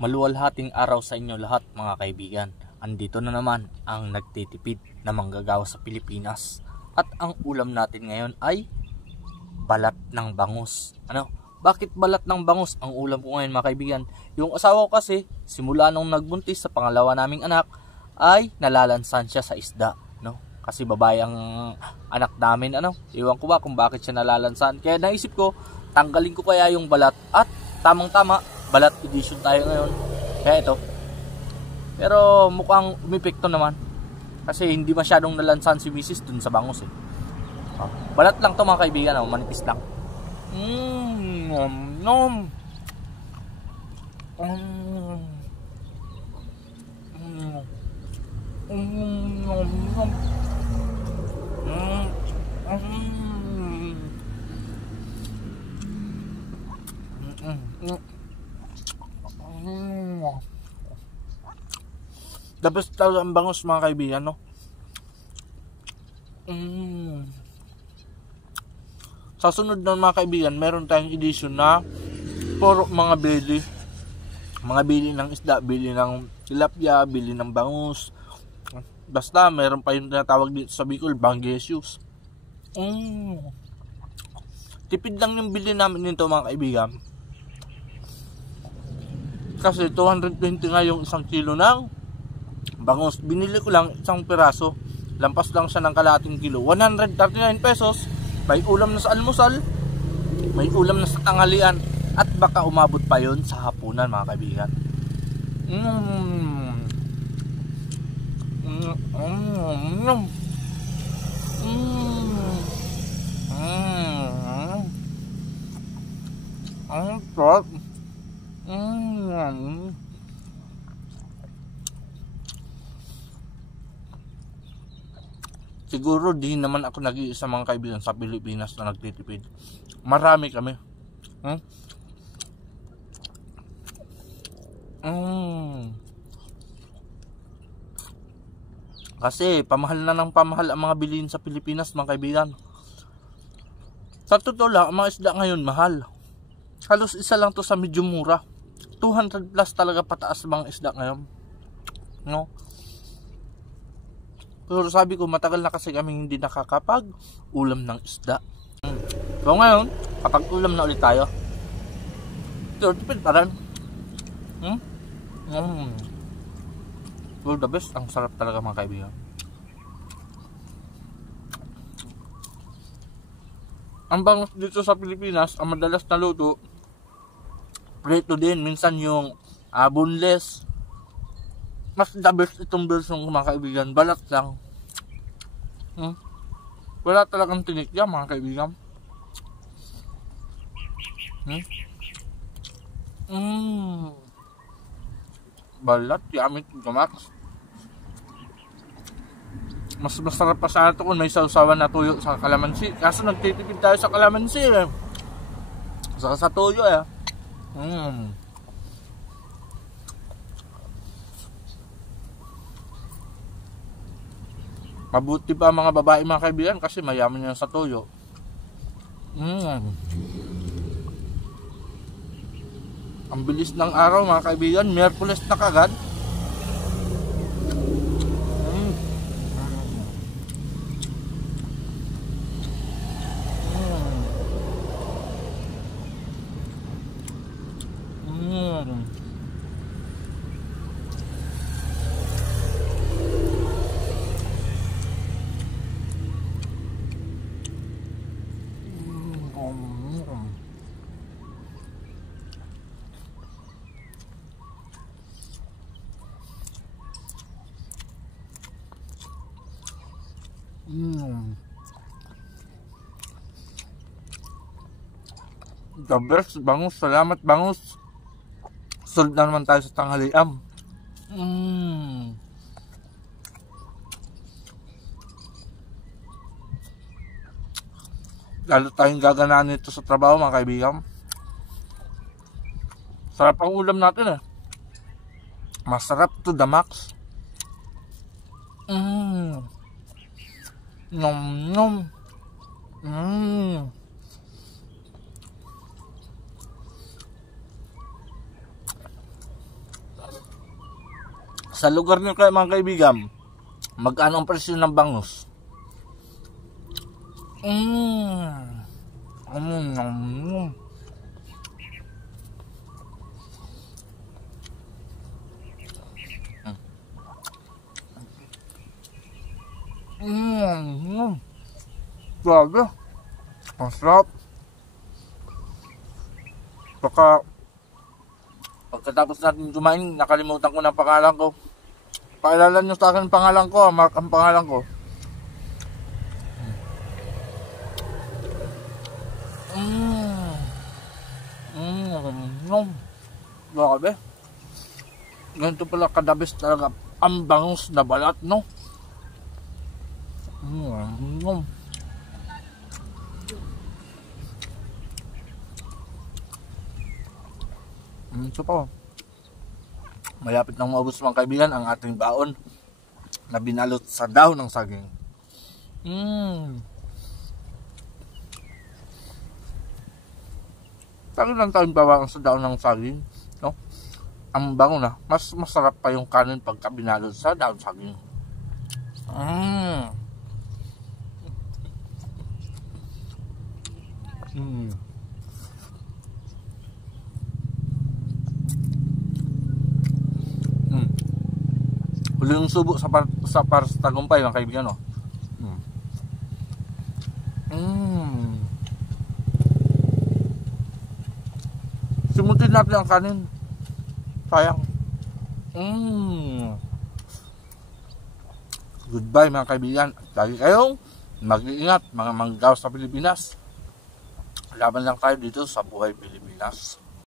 Maluwalhating araw sa inyo lahat mga kaibigan. Andito na naman ang nagtitipid na manggagawa sa Pilipinas. At ang ulam natin ngayon ay balat ng bangus. Bakit balat ng bangus ang ulam ko ngayon mga kaibigan? Yung asawa ko kasi simula nung nagbuntis sa pangalawa naming anak ay nalalansan siya sa isda. Kasi babae ang anak namin. Iwan ko ba kung bakit siya nalalansan. Kaya naisip ko tanggalin ko kaya yung balat. At tamang tama balat edition tayo ngayon. Kaya ito. Pero mukhang umipekto naman. Kasi hindi masyadong nalansan si Mrs. dun sa bangus balat lang to mga kaibigan. Manipis lang. Nom. The best talaga ang bangus mga kaibigan, Sa sunod na mga kaibigan, meron tayong edition na puro mga bili. Mga bili ng isda, bili ng tilapia, bili ng bangus. Basta meron pa yung tinatawag dito sa Bicol, banggesius. Tipid lang yung bili namin nito mga kaibigan. Kasi 220 nga yung isang kilo ng bangus. Binili ko lang isang piraso. Lampas lang siya ng kalating kilo. 139 pesos. May ulam na sa almusal. May ulam na sa tanghalian. At baka umabot pa yon sa hapunan mga kaibigan. Ang sarap. Siguro di naman ako nag-iisa mga kaibigan sa Pilipinas na nagtitipid. Marami kami. Kasi pamahal na ng pamahal ang mga bilihin sa Pilipinas mga kaibigan. Sa totoo lang, ang mga isda ngayon mahal. Halos isa lang to sa medyo mura. 200 plus talaga pataas mga isda ngayon. Pero sabi ko, matagal na kasi kami hindi nakakapag ulam ng isda. So ngayon, kapag ulam na ulit tayo, ito, tipid pa rin. Well, the best. Ang sarap talaga mga kaibigan. Ang bangus dito sa Pilipinas, ang madalas na luto, prito din. Minsan yung boneless. Mas the best itong version mga kaibigan. Balat lang. Wala talagang tinik yan mga kaibigan. Balat, yummy to max. Mas masarap pa sana ito kung may sausawan na tuyo sa kalamansi. Kaso nagtitipid tayo sa kalamansi Saka sa tuyo Mabuti pa mga babae mga kaibigan kasi mayaman yan sa toyo. Ang bilis ng araw mga kaibigan, Miyerkules na kagad. The best bangus, salamat bangus. Sunod na naman tayo sa tanghalian. Lalo tayong gaganaan nito sa trabaho mga kaibigan. Sarap ang ulam natin Masarap to the max. Nom nom. Sa lugar niyo kayo mga kaibigan, magkano ang presyo ng bangus? Grabe. Ang sarap. Baka pagkatapos natin kumain, nakalimutan ko ng pangalan ko. Pakilala nyo sa akin ang pangalan ko, Mark ang pangalan ko. Grabe. Ganito pala kadabis talaga ang bangus na balat, no? Ito po. Malapit nang maubos mga kaibigan ang ating baon na binalot sa dahon ng saging. Tagal lang tayong bawang sa dahon ng saging, no? Ang bango na, mas masarap pa yung kanin pagka binalot sa dahon ng saging. Huling subo sa para sa tagumpay mga kaibigan, no? Simutin natin ang kanin. Sayang. Goodbye mga kaibigan. Lagi kayong mag-iingat mga manggagawa sa Pilipinas. Laban lang tayo dito sa buhay Pilipinas.